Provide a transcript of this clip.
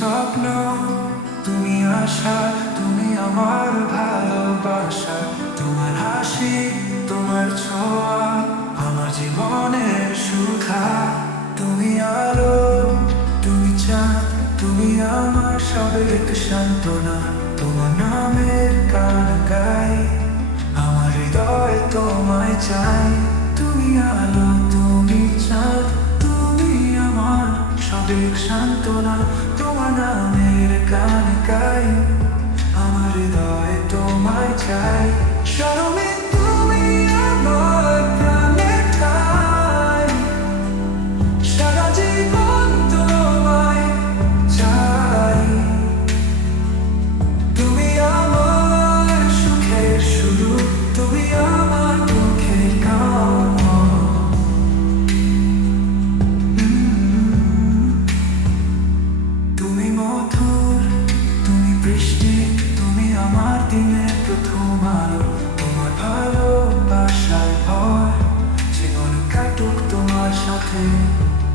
স্বপ্ন, তুমি আশা, তুমি আমার ভালোবাসা, তোমার হাসি, তোমার ছোঁয়া, আমার জীবনের সুখা। তুমি আলো, তুমি চাঁদ, তুমি আমার সবের সান্ত্বনা, তোমার নামের গান গাই, আমার হৃদয় তোমায় চাই। তুমি আলো, তুমি চাঁদ, তুমি আমার সবের সান্ত্বনা তোমার নামের গান তোমার